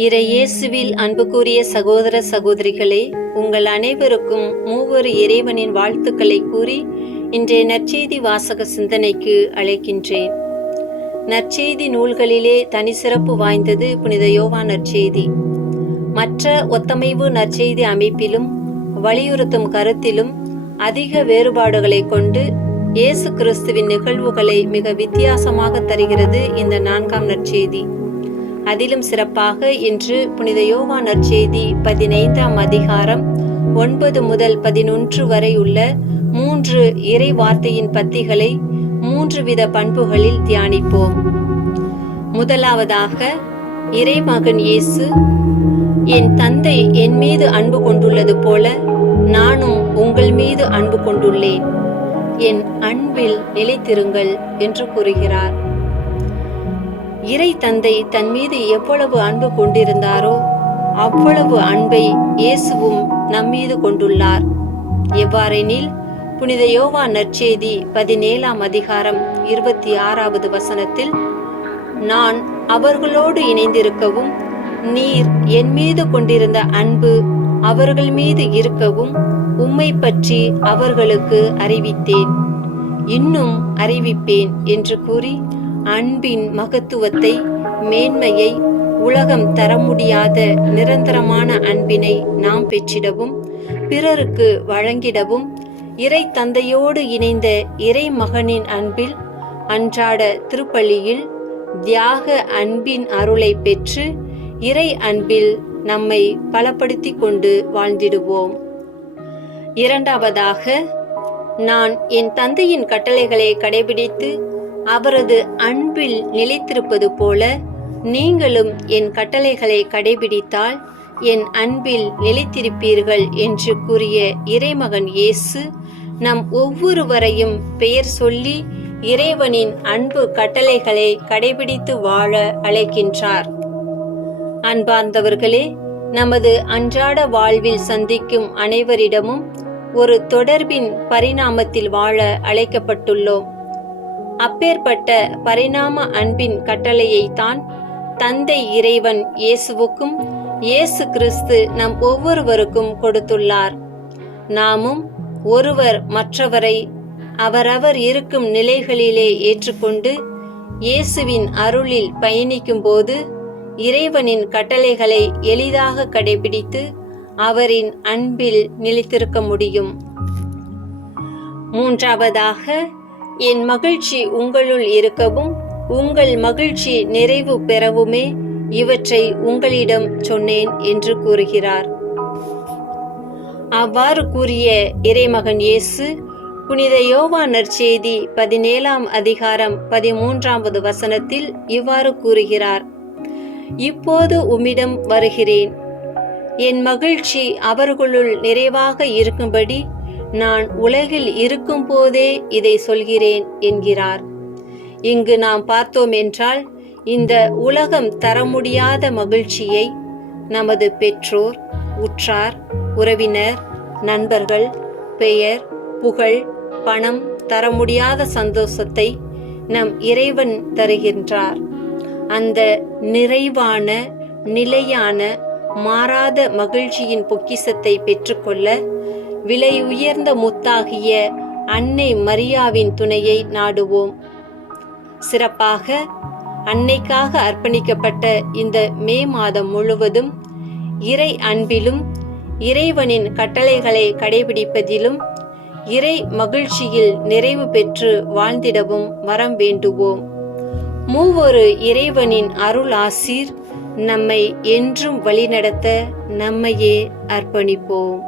இறையேசுவில் அன்புக்குரிய சகோதர சகோதரிகளே, உங்கள் அனைவருக்கும் மூவொரு இறைவனின் வாழ்த்துக்களை கூறி இன்றைய நற்செய்தி வாசக சிந்தனைக்கு அழைக்கின்றேன். நற்செய்தி நூல்களிலே தனி சிறப்பு வாய்ந்தது புனித யோவான் நற்செய்தி. மற்ற ஒத்தமைவு நற்செய்தி அமைப்பிலும் வலியுறுத்தும் கருத்திலும் அதிக வேறுபாடுகளை கொண்டு இயேசு கிறிஸ்துவின் நிகழ்வுகளை மிக வித்தியாசமாக தருகிறது இந்த 4ஆம் நற்செய்தி. அதிலும் சிறப்பாக இன்று புனித யோவான் நற்செய்தி 15ஆம் அதிகாரம் 9 முதல் 11 வரை உள்ள 3 இறை வார்த்தையின் பத்திகளை 3 வித பண்புகளில் தியானிப்போம். முதலாவதாக, இறைமகன் இயேசு, என் தந்தை என் மீது அன்பு கொண்டுள்ளது போல நானும் உங்கள் மீது அன்பு கொண்டுள்ளேன், என் அன்பில் நிலைத்திருங்கள் என்று கூறுகிறார். இறை தந்தை தன் மீது எவ்வளவு அன்பு கொண்டிருந்தாரோ அவ்வளவு அன்பை இயேசுவும் நம்மீது கொண்டுள்ளார். எவ்வாறெனில், புனித யோவான் நற்செய்தி 17ஆம் அதிகாரம் 26வது வசனத்தில், நான் அவர்களோடு இணைந்திருக்கவும் நீர் என் மீது கொண்டிருந்த அன்பு அவர்கள் மீது இருக்கவும் உம்மை பற்றி அவர்களுக்கு அறிவித்தேன், இன்னும் அறிவிப்பேன் என்று கூறி அன்பின் மகத்துவத்தை, மேன்மையை, உலகம் தர முடியாத நிரந்தரமான அன்பினை நாம் பெற்றிடவும் பிறருக்கு வழங்கிடவும் இறை தந்தையோடு இணைந்த இறை மகனின் அன்பில் அன்றாட திருப்பலியில் தியாக அன்பின் அருளை பெற்று இறை அன்பில் நம்மை பலப்படுத்தி கொண்டு வாழ்ந்திடுவோம். இரண்டாவதாக, நான் என் தந்தையின் கட்டளைகளை கடைபிடித்து அவரது அன்பில் நிலைத்திருப்பது போல நீங்களும் என் கட்டளைகளை கடைபிடித்தால் என் அன்பில் நிலைத்திருப்பீர்கள் என்று கூறிய இறைமகன் இயேசு நம் ஒவ்வொருவரையும் பெயர் சொல்லி இறைவனின் அன்பு கட்டளைகளை கடைபிடித்து வாழ அழைக்கின்றார். அன்பார்ந்தவர்களே, நமது அன்றாட வாழ்வில் சந்திக்கும் அனைவரிடமும் ஒரு தொடர்பின் பரிணாமத்தில் வாழ அழைக்கப்பட்டுள்ளோம். அப்பேற்பட்ட பரிணாம அன்பின் கட்டளையைத்தான் தந்தை இறைவன் இயேசுவுக்கும் இயேசு கிறிஸ்து நம் ஒவ்வொருவருக்கும் கொடுத்துள்ளார். நாமும் ஒருவர் மற்றவரை அவரவர் இருக்கும் நிலைகளிலே ஏற்றுக்கொண்டு இயேசுவின் அருளில் பயணிக்கும் போது இறைவனின் கட்டளைகளை எளிதாக கடைபிடித்து அவரின் அன்பில் நிலைத்திருக்க முடியும். மூன்றாவதாக, என் மகிழ்ச்சி உங்களுள் இருக்கவும் உங்கள் மகிழ்ச்சி நிறைவு பெறவுமே இவற்றை உங்களிடம் சொன்னேன் என்று கூறுகிறார். அவ்வாறு கூறிய இறைமகன் இயேசு புனித யோவான் நற்செய்தி 17ஆம் அதிகாரம் 13வது வசனத்தில் இவ்வாறு கூறுகிறார், இப்போது உம்மிடம் வருகிறேன், என் மகிழ்ச்சி அவர்களுள் நிறைவாக இருக்கும்படி நான் உலகில் இருக்கும் போதே இதை சொல்கிறேன் என்கிறார். இங்கு நாம் பார்த்தோம் என்றால், இந்த உலகம் தர முடியாத மகிழ்ச்சியை நமது பெற்றோர், உற்றார், உறவினர், நண்பர்கள், பெயர், புகழ், பணம் தர முடியாத சந்தோஷத்தை நம் இறைவன் தருகின்றார். அந்த நிறைவான, நிலையான, மாறாத மகிழ்ச்சியின் பொக்கிஷத்தை பெற்றுக்கொள்ள விலை உயர்ந்த முத்தாகிய அன்னை மரியாவின் துணையை நாடுவோம். சிறப்பாக அன்னைக்காக அர்ப்பணிக்கப்பட்ட இந்த மே மாதம் முழுவதும் இறை அன்பிலும் இறைவனின் கட்டளைகளை கடைபிடிப்பதிலும் இறை மகிழ்ச்சியில் நிறைவு பெற்று வாழ்ந்திடவும் வரம் வேண்டுவோம். மூவொரு இறைவனின் அருள் ஆசீர் நம்மை என்றும் வழிநடத்த நம்மையே அர்ப்பணிப்போம்.